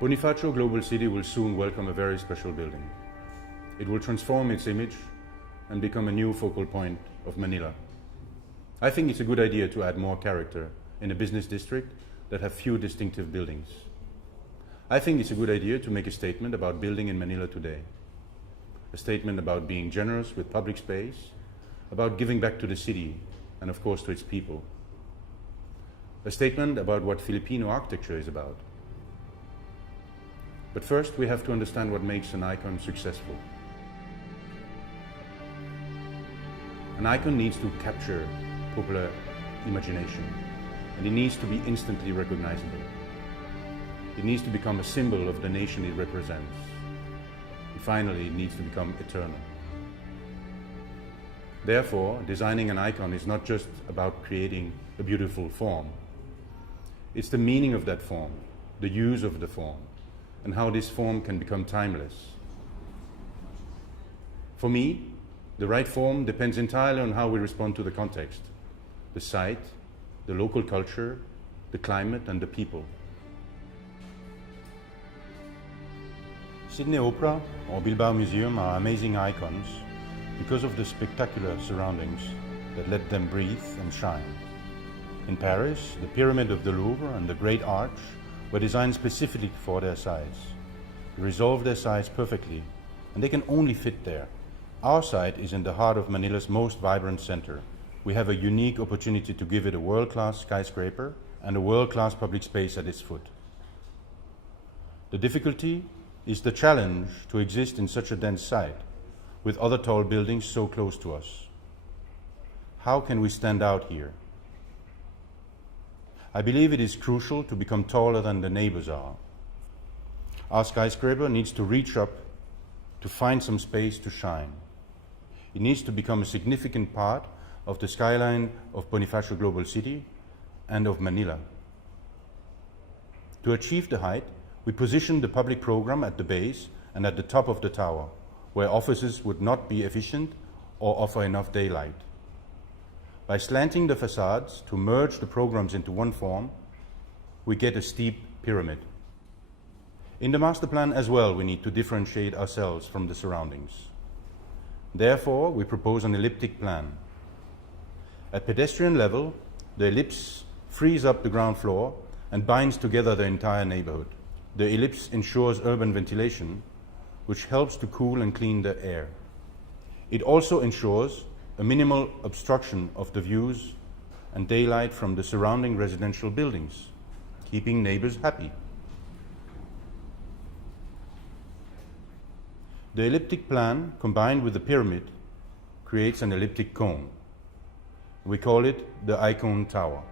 Bonifacio Global City will soon welcome a very special building. It will transform its image and become a new focal point of Manila. I think it's a good idea to add more character in a business district that have few distinctive buildings. I think it's a good idea to make a statement about building in Manila today. A statement about being generous with public space, about giving back to the city and of course to its people. A statement about what Filipino architecture is about. But first we have to understand what makes an icon successful. An icon needs to capture popular imagination, and it needs to be instantly recognizable. It needs to become a symbol of the nation it represents. And finally, it needs to become eternal. Therefore, designing an icon is not just about creating a beautiful form. It's the meaning of that form, the use of the form, and how this form can become timeless. For me, the right form depends entirely on how we respond to the context, the site, the local culture, the climate, and the people. Sydney Opera or Bilbao Museum are amazing icons because of the spectacular surroundings that let them breathe and shine. In Paris, the Pyramid of the Louvre and the Great Arch were designed specifically for their size. They resolve their size perfectly, and they can only fit there. Our site is in the heart of Manila's most vibrant center. We have a unique opportunity to give it a world-class skyscraper and a world-class public space at its foot. The difficulty is the challenge to exist in such a dense site, with other tall buildings so close to us. How can we stand out here? I believe it is crucial to become taller than the neighbors are. Our skyscraper needs to reach up to find some space to shine. It needs to become a significant part of the skyline of Bonifacio Global City and of Manila. To achieve the height, we positioned the public program at the base and at the top of the tower, where offices would not be efficient or offer enough daylight. By slanting the facades to merge the programs into one form, we get a steep pyramid. In the master plan as well, we need to differentiate ourselves from the surroundings. Therefore, we propose an elliptic plan. At pedestrian level, the ellipse frees up the ground floor and binds together the entire neighborhood. The ellipse ensures urban ventilation, which helps to cool and clean the air. It also ensures a minimal obstruction of the views and daylight from the surrounding residential buildings, keeping neighbors happy. The elliptic plan, combined with the pyramid, creates an elliptic cone. We call it the ICONE Tower.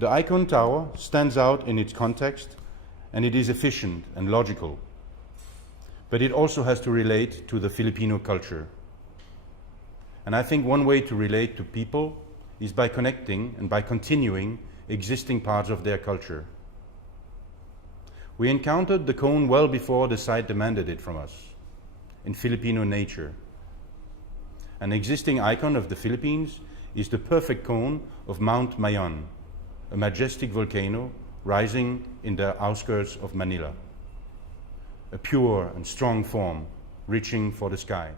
The ICONE Tower stands out in its context, and it is efficient and logical. But it also has to relate to the Filipino culture. And I think one way to relate to people is by connecting and by continuing existing parts of their culture. We encountered the cone well before the site demanded it from us, in Filipino nature. An existing icon of the Philippines is the perfect cone of Mount Mayon, a majestic volcano rising in the outskirts of Manila. A pure and strong form reaching for the sky.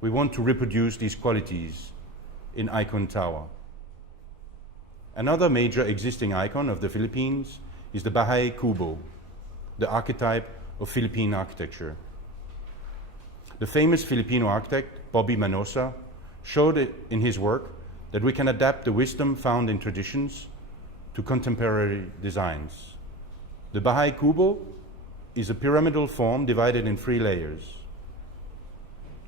We want to reproduce these qualities in ICONE Tower. Another major existing icon of the Philippines is the Bahay Kubo, the archetype of Philippine architecture. The famous Filipino architect, Bobby Manosa, showed it in his work that we can adapt the wisdom found in traditions to contemporary designs. The Bahay Kubo is a pyramidal form divided in 3 layers.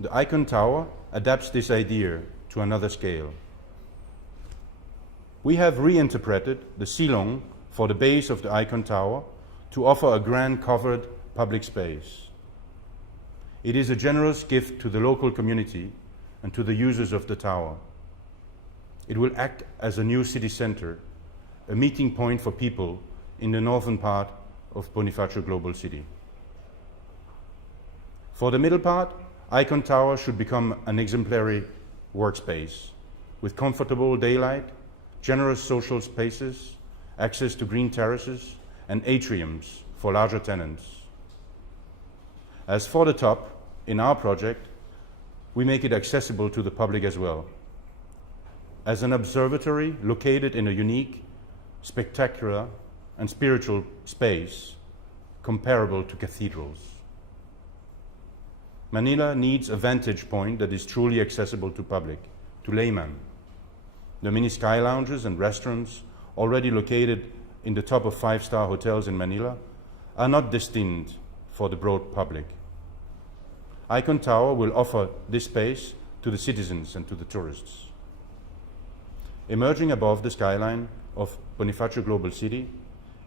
The ICONE Tower adapts this idea to another scale. We have reinterpreted the silong for the base of the ICONE Tower to offer a grand covered public space. It is a generous gift to the local community and to the users of the tower. It will act as a new city center, a meeting point for people in the northern part of Bonifacio Global City. For the middle part, ICONE Tower should become an exemplary workspace with comfortable daylight, generous social spaces, access to green terraces, and atriums for larger tenants. As for the top, in our project, we make it accessible to the public as well. As an observatory located in a unique, spectacular, and spiritual space comparable to cathedrals. Manila needs a vantage point that is truly accessible to public, to laymen. The mini sky lounges and restaurants already located in the top of 5-star hotels in Manila are not destined for the broad public. ICONE Tower will offer this space to the citizens and to the tourists. Emerging above the skyline of Bonifacio Global City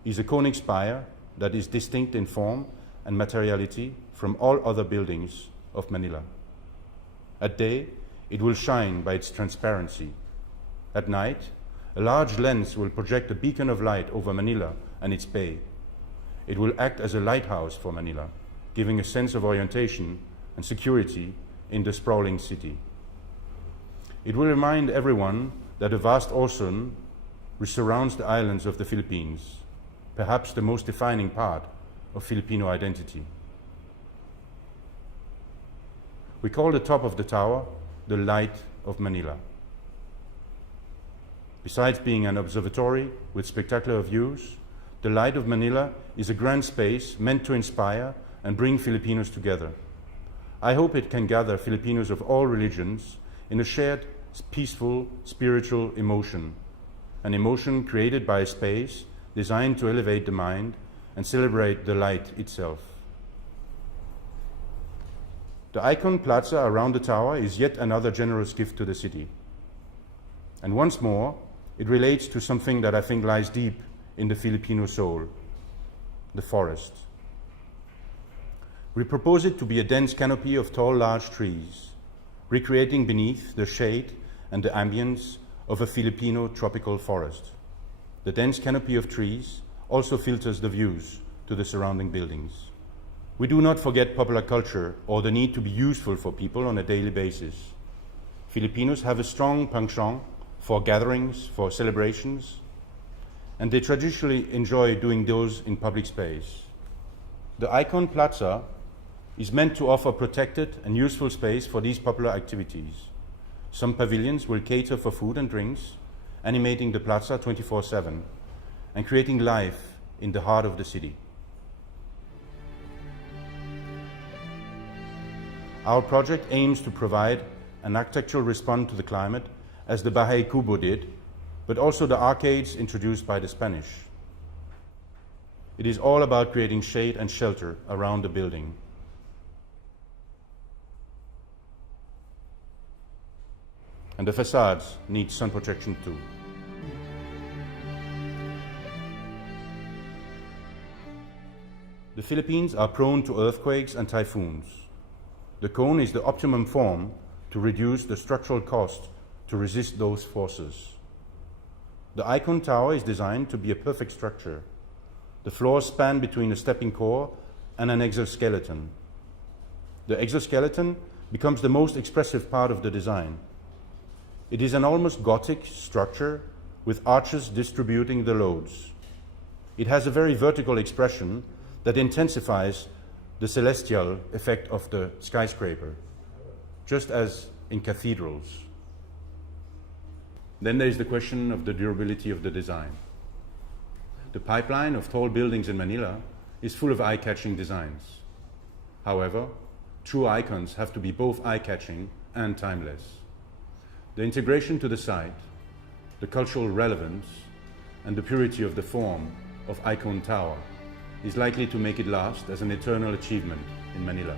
is a conic spire that is distinct in form and materiality from all other buildings of Manila. At day, it will shine by its transparency. At night, a large lens will project a beacon of light over Manila and its bay. It will act as a lighthouse for Manila, giving a sense of orientation and security in the sprawling city. It will remind everyone that a vast ocean surrounds the islands of the Philippines, perhaps the most defining part of Filipino identity. We call the top of the tower the Light of Manila. Besides being an observatory with spectacular views, the Light of Manila is a grand space meant to inspire and bring Filipinos together. I hope it can gather Filipinos of all religions in a shared, peaceful, spiritual emotion, an emotion created by a space designed to elevate the mind and celebrate the light itself. The ICONE Plaza around the tower is yet another generous gift to the city. And once more, it relates to something that I think lies deep in the Filipino soul, the forest. We propose it to be a dense canopy of tall, large trees, recreating beneath the shade and the ambience of a Filipino tropical forest. The dense canopy of trees also filters the views to the surrounding buildings. We do not forget popular culture or the need to be useful for people on a daily basis. Filipinos have a strong penchant for gatherings, for celebrations, and they traditionally enjoy doing those in public space. The ICONE Plaza is meant to offer protected and useful space for these popular activities. Some pavilions will cater for food and drinks, animating the plaza 24/7 and creating life in the heart of the city. Our project aims to provide an architectural response to the climate as the Bahay Kubo did, but also the arcades introduced by the Spanish. It is all about creating shade and shelter around the building. And the facades need sun protection too. The Philippines are prone to earthquakes and typhoons. The cone is the optimum form to reduce the structural cost to resist those forces. The ICONE Tower is designed to be a perfect structure. The floors span between a stepping core and an exoskeleton. The exoskeleton becomes the most expressive part of the design. It is an almost Gothic structure with arches distributing the loads. It has a very vertical expression that intensifies the celestial effect of the skyscraper, just as in cathedrals. Then there is the question of the durability of the design. The pipeline of tall buildings in Manila is full of eye-catching designs. However, true icons have to be both eye-catching and timeless. The integration to the site, the cultural relevance, and the purity of the form of ICONE Tower is likely to make it last as an eternal achievement in Manila.